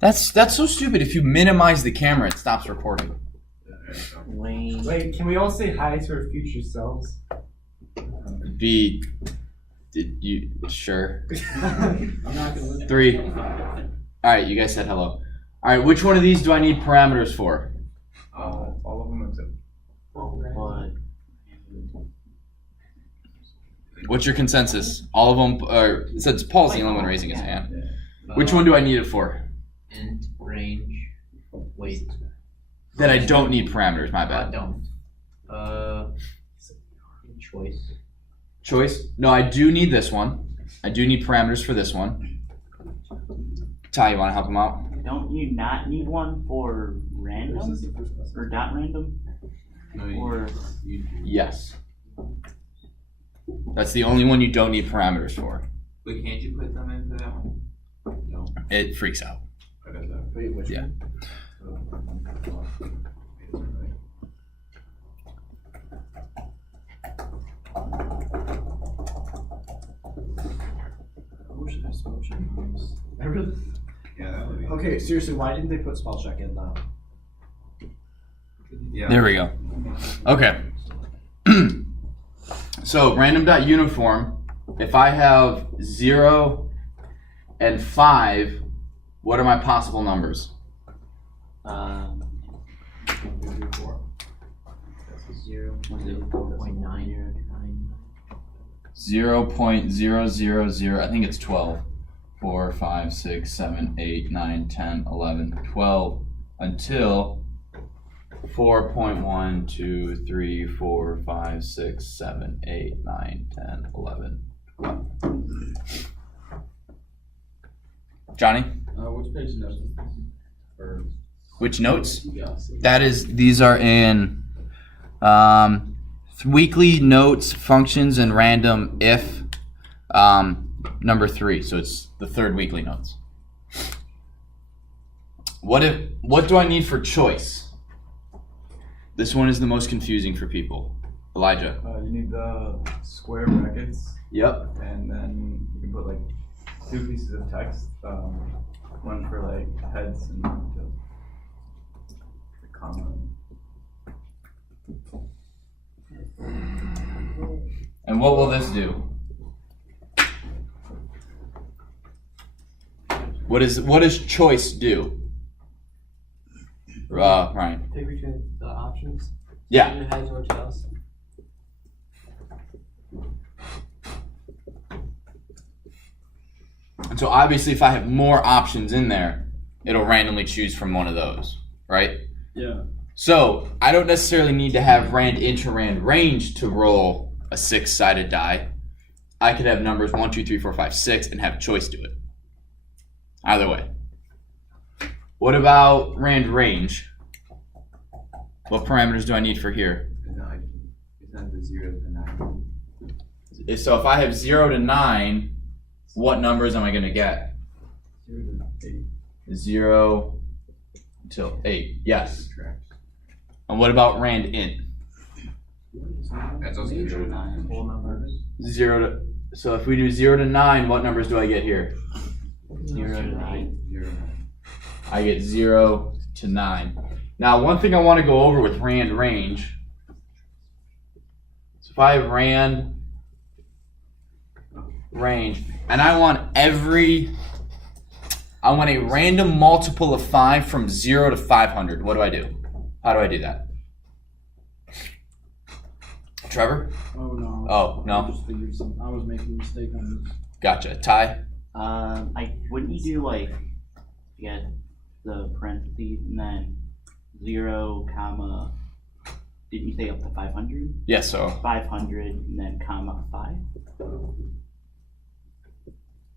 That's so stupid. If you minimize the camera, it stops recording. Wait, can we all say hi to our future selves? Did you sure? I'm not gonna 3. All right, you guys said hello. All right, which one of these do I need parameters for? All of them except. What's your consensus? All of them, or since Paul's the only one raising his hand. Which one do I need it for? Int, range, weight. That I don't need parameters, my bad. Don't. Choice. Choice? No, I do need this one. I do need parameters for this one. Ty, you want to help him out? Don't you not need one for random or dot random? Or Yes. That's the only one you don't need parameters for. But can't you put them into that one? No. It freaks out. Wait, which Yeah. Yeah, that would be. Okay, seriously, why didn't they put spell check in though? Yeah. There we go. Okay. So random.uniform, if I have 0 and 5, what are my possible numbers? 0.000, I think it's 12. 4, 5, 6, 7, 8, 9, 10, 11, 12 until 4.1, 2, 3, 4, 5, 6, 7, 8, 9, 10, 11, 12. Johnny? Which page notes? Which notes? These are in weekly notes, functions, and random if number 3. So it's the 3rd weekly notes. What do I need for choice? This one is the most confusing for people. Elijah. You need the square brackets, Yep. and then you can put like 2 pieces of text. One for like heads and one to comma. And what will this do? What does choice do? Ryan. Pick between the options. Yeah. Either heads or tails. And so obviously if I have more options in there, it'll randomly choose from one of those, right? Yeah. So I don't necessarily need to have rand int or rand range to roll a 6-sided die. I could have numbers 1, 2, 3, 4, 5, 6 and have choice do it. Either way. What about rand range? What parameters do I need for here? It's not the 0 to 9. So if I have 0 to 9, what numbers am I going to get? 0 to 8. 0 till 8. Yes. Correct. And what about rand int? That's also 0 to 9. Whole numbers. 0 to. So if we do 0 to 9, what numbers do I get here? 0 to 9. 0 to 9. I get 0 to 9. Now, one thing I want to go over with rand range. So if I have rand range, and I want a random multiple of 5 from 0 to 500. What do I do? How do I do that? Trevor? Oh no. Oh, no? I just figured something. I was making a mistake on this. Gotcha. Ty? Wouldn't you do like get the parentheses and then 0, comma, didn't you say up to 500? Yes, so 500 and then comma 5?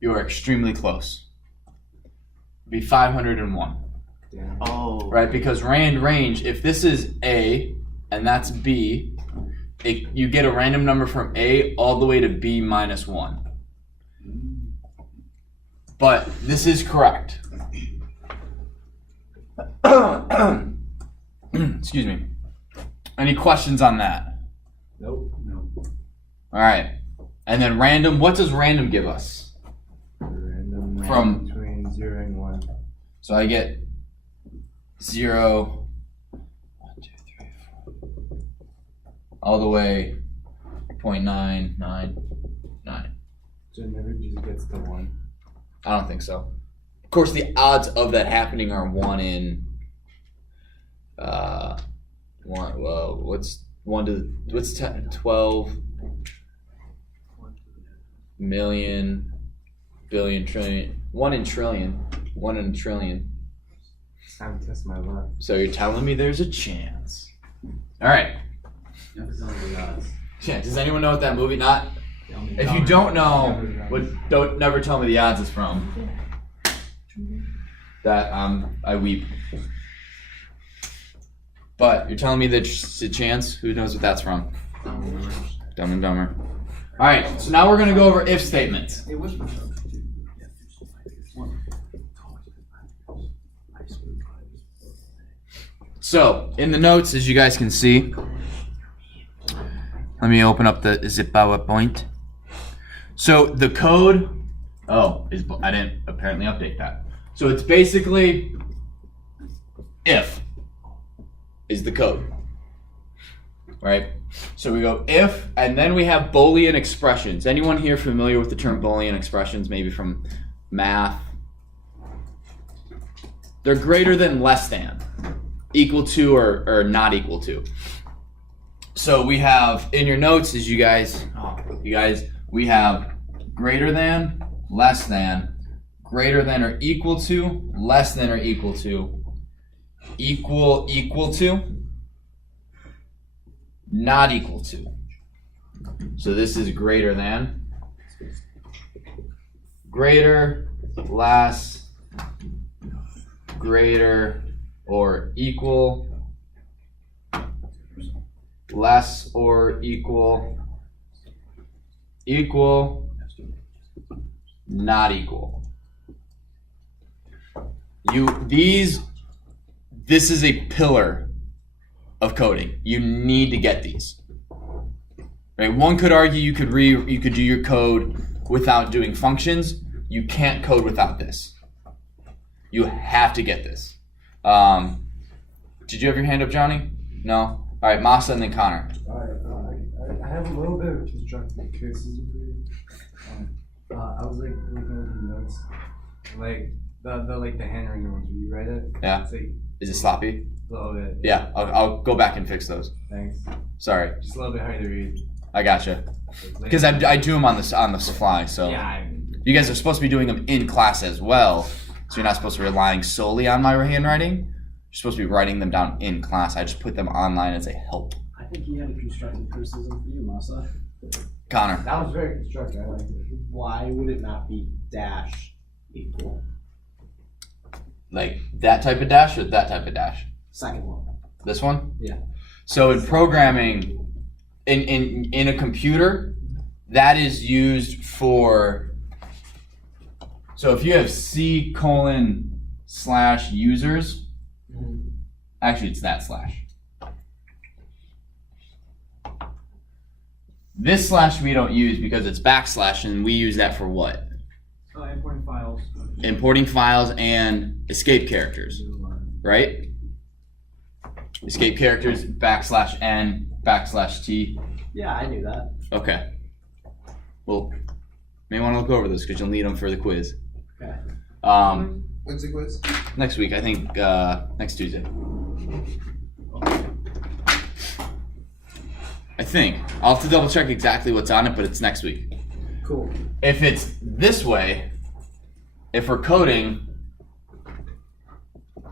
you are extremely close. It'd be 501. Oh. Right, because rand range, if this is A and that's B, you get a random number from A all the way to B minus 1. But this is correct. Excuse me. Any questions on that? Nope. No. All right. And then random, what does random give us? Random From- between 0 and 1. So I get 0, 1, 2, 3, 4, all the way 0.999. So it never just gets to 1. I don't think so. Of course, the odds of that happening are 1 in what's 12 million billion trillion 1 in trillion 1 in a trillion. It's time to test my luck. So you're telling me there's a chance. All right. Chance. Does anyone know what that movie? Not. If you don't know, don't never tell me the odds is from. That I weep. But you're telling me that it's a chance? Who knows what that's from? Dumb and Dumber. All right. So now we're gonna go over if statements. So in the notes, as you guys can see, let me open up the zip PowerPoint. So the code, I didn't apparently update that. So it's basically if is the code, right? So we go if, and then we have Boolean expressions. Anyone here familiar with the term Boolean expressions, maybe from math? They're greater than, less than, equal to, or not equal to. So we have in your notes, as you guys, we have greater than, less than, greater than or equal to, less than or equal to, equal to, not equal to. So this is greater than, greater, less, greater or equal, less or equal, equal, not equal. This is a pillar of coding. You need to get these. Right? One could argue you could do your code without doing functions. You can't code without this. You have to get this. Did you have your hand up, Johnny? No? All right, Masa and then Connor. I have a little bit of constructive criticism for you. I was like looking over the notes, like the handwritten ones. Will you write it? Yeah. It's like Is it sloppy? a little bit. Yeah, I'll go back and fix those. Thanks. Sorry, Just a little bit hard to read. I gotcha. Because I do them on the fly, so Yeah. you guys are supposed to be doing them in class as well. So you're not supposed to be relying solely on my handwriting. You're supposed to be writing them down in class. I just put them online as a help. I think he had a constructive criticism for you, Masa. Connor. That was very constructive. I liked it. Why would it not be dash equal? Like that type of dash or that type of dash? Second one. This one? Yeah. So in programming, in a computer, that is used for, so if you have C:/users, actually it's that slash. This slash we don't use because it's backslash, and we use that for what? Importing files. Importing files and escape characters, right? Escape characters, \n/t. Yeah, I knew that. Okay. Well, may want to look over this because you'll need them for the quiz. Okay. When's the quiz? Next week, I think next Tuesday. I think. I'll have to double check exactly what's on it, but it's next week. Cool. If it's this way, if we're coding,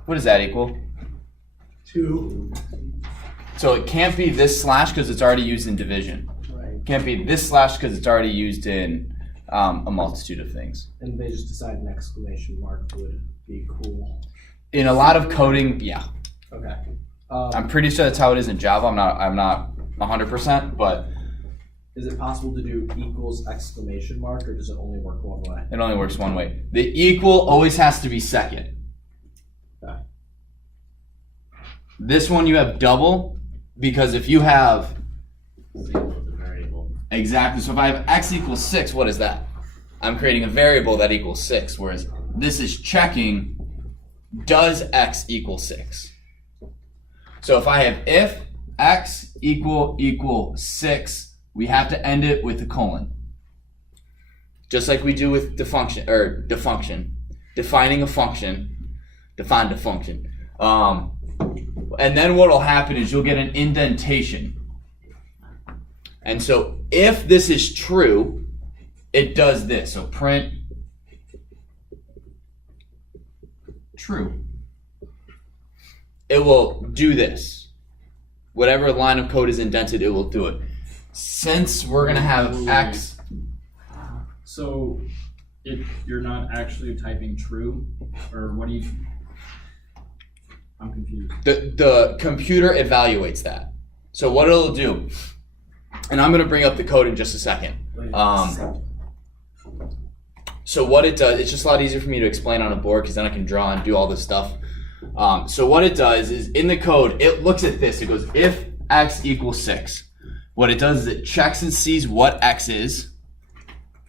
what does that equal? 2. So it can't be this slash because it's already used in division. Right. It can't be this slash because it's already used in a multitude of things. And they just decided an exclamation mark would be cool. In a lot of coding, yeah. Okay. I'm pretty sure that's how it is in Java. I'm not 100%, but Is it possible to do equals exclamation mark, or does it only work one way? it only works one way. The equal always has to be second. Okay. This one you have double because if you have exactly, so if I have x equals 6, what is that? I'm creating a variable that equals 6, whereas this is checking does x equal 6? So if I have if x equal 6, we have to end it with a colon. Just like we do with defuncting. Defining a function. Define the function. And then what will happen is you'll get an indentation. And so if this is true, it does this. So print true. It will do this. Whatever line of code is indented, it will do it. Since we're going to have x. So you're not actually typing true? Or what do you... I'm confused. The computer evaluates that. So what it'll do, and I'm going to bring up the code in just a second. So what it does, it's just a lot easier for me to explain on a board because then I can draw and do all this stuff. So what it does is in the code, it looks at this. It goes, if x equals 6. What it does is it checks and sees what x is.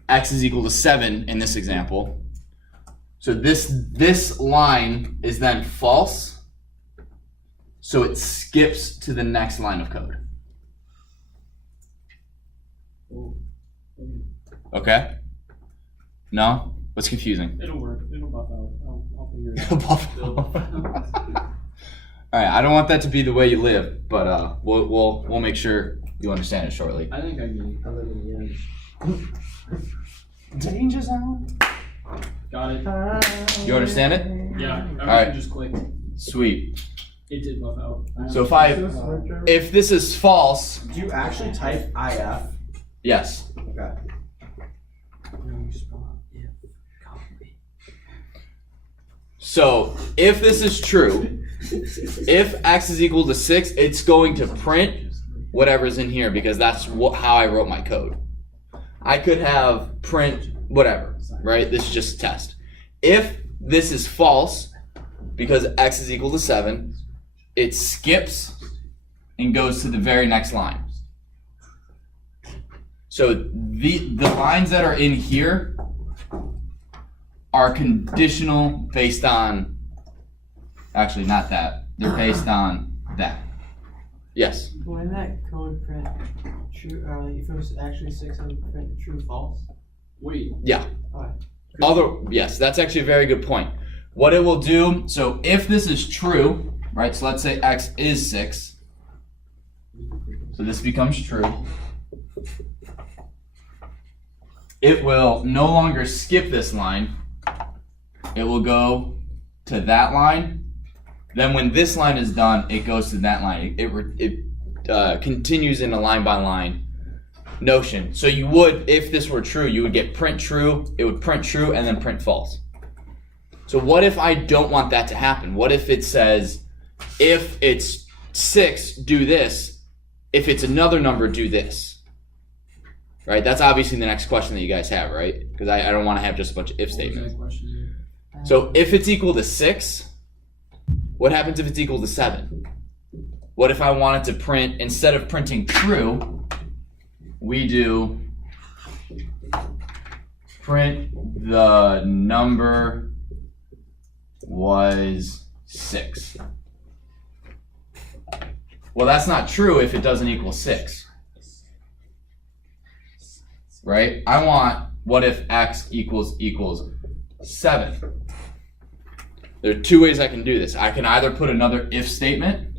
X is equal to 7 in this example. So this line is then false. So it skips to the next line of code. Okay? No? What's confusing? It'll work. It'll buff out. I'll figure it It'll buff out. Alright, I don't want that to be the way you live, but we'll make sure you understand it shortly. I think I get it. I live in the edge. Danger zone. Got it. You understand it? Yeah. Everything Alright. just clicked. Sweet. It did buff out. So if this is false, Do you actually type IF? yes. Okay. So if this is true, if x is equal to 6, it's going to print whatever's in here because that's how I wrote my code. I could have print whatever, right? This is just a test. If this is false, because x is equal to 7, it skips and goes to the very next line. So the lines that are in here are conditional based on, actually not that, they're based on that. Yes? When that code print true, if it was actually 6 and print true false? Wait. Yeah. Alright. Yes, that's actually a very good point. What it will do, so if this is true, right, so let's say x is 6, so this becomes true. It will no longer skip this line. It will go to that line. Then when this line is done, it goes to that line. It continues in a line-by-line notion. So you would, if this were true, you would get print true, it would print true, and then print false. So what if I don't want that to happen? What if it says, if it's 6, do this. If it's another number, do this. Right? That's obviously the next question that you guys have, right? Because I don't want to have just a bunch of if statements. So if it's equal to 6, what happens if it's equal to 7? What if I wanted to print, instead of printing true, we do print the number was 6. Well, that's not true if it doesn't equal 6. Right? I want what if x equals 7. There are two ways I can do this. I can either put another if statement,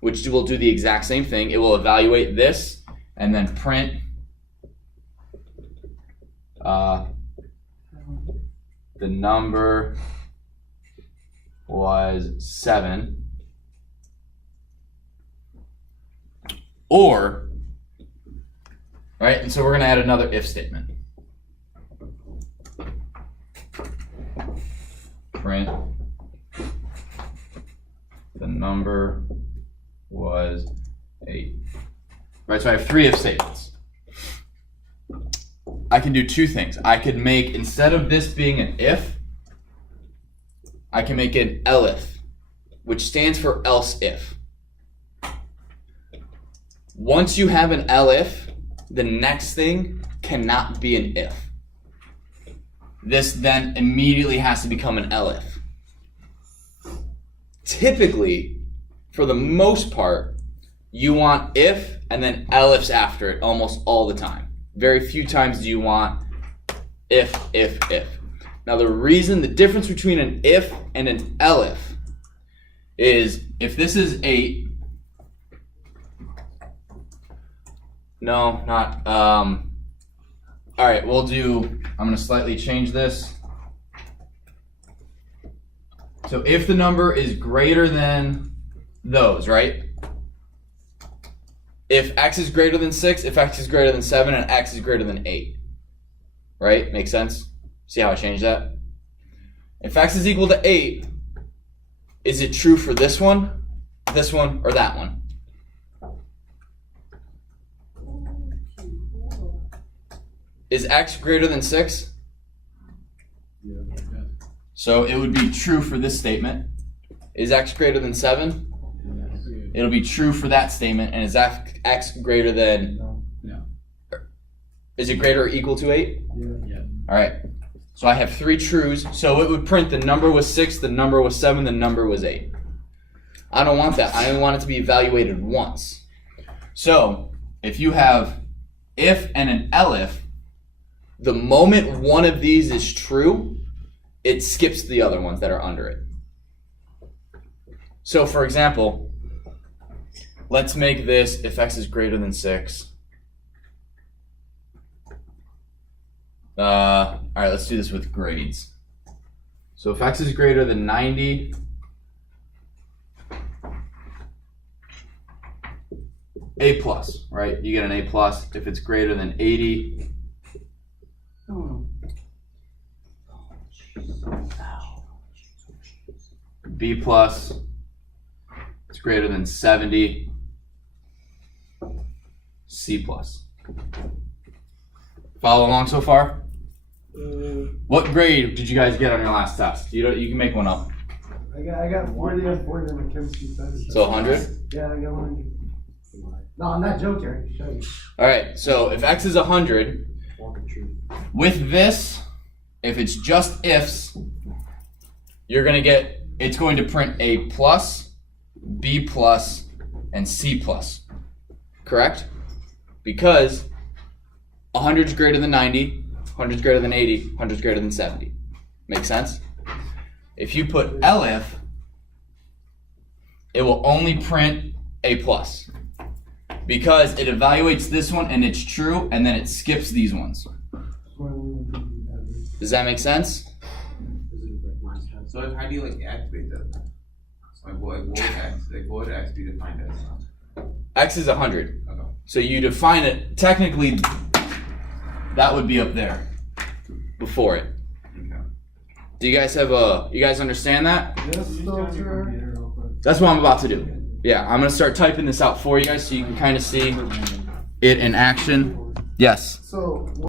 which will do the exact same thing. It will evaluate this and then print the number was 7. Or, right, and so we're going to add another if statement. Print the number was 8. Right, so I have 3 if statements. I can do 2 things. I could make, instead of this being an if, I can make an elif, which stands for else if. Once you have an elif, the next thing cannot be an if. This then immediately has to become an elif. typically, for the most part, you want if and then elifs after it almost all the time. Very few times do you want if. Now the difference between an if and an elif is if this is 8. No, not. All right, we'll do. I'm gonna slightly change this. So if the number is greater than those, right? If x is greater than 6, if x is greater than 7, and x is greater than 8. Right? Makes sense? See how I changed that? If x is equal to 8, is it true for this one, or that one? Is x greater than 6? Yeah. So it would be true for this statement. Is x greater than 7? It'll be true for that statement. And is x greater than... No. Is it greater or equal to 8? Yeah. All right. So I have 3 trues. So it would print the number was 6, the number was 7, the number was 8. I don't want that. I only want it to be evaluated once. So if you have if and an elif, the moment one of these is true, it skips the other ones that are under it. So for example, let's make this if x is greater than 6. All right, let's do this with grades. So if x is greater than 90, A plus, right? You get an A plus. If it's greater than 80, B plus. It's greater than 70, C plus. Follow along so far? What grade did you guys get on your last test? You can make one up. I got 40 on 40 on my chemistry test. So 100? Yeah, I got 100. No, I'm not joking. I can show you. All right, so if x is 100, with this, if it's just ifs, it's going to print A plus, B plus, and C plus. Correct? Because 100 is greater than 90, 100 is greater than 80, 100 is greater than 70. Make sense? If you put elif, it will only print A plus. Because it evaluates this one and it's true, and then it skips these ones. Does that make sense? So how do you activate that? So what would x be defined as? X is 100. Okay. So you define it, technically, that would be up there before it. Okay. Do you guys you guys understand that? Yes, doctor. That's what I'm about to do. Yeah, I'm gonna start typing this out for you guys so you can kind of see it in action. Yes. So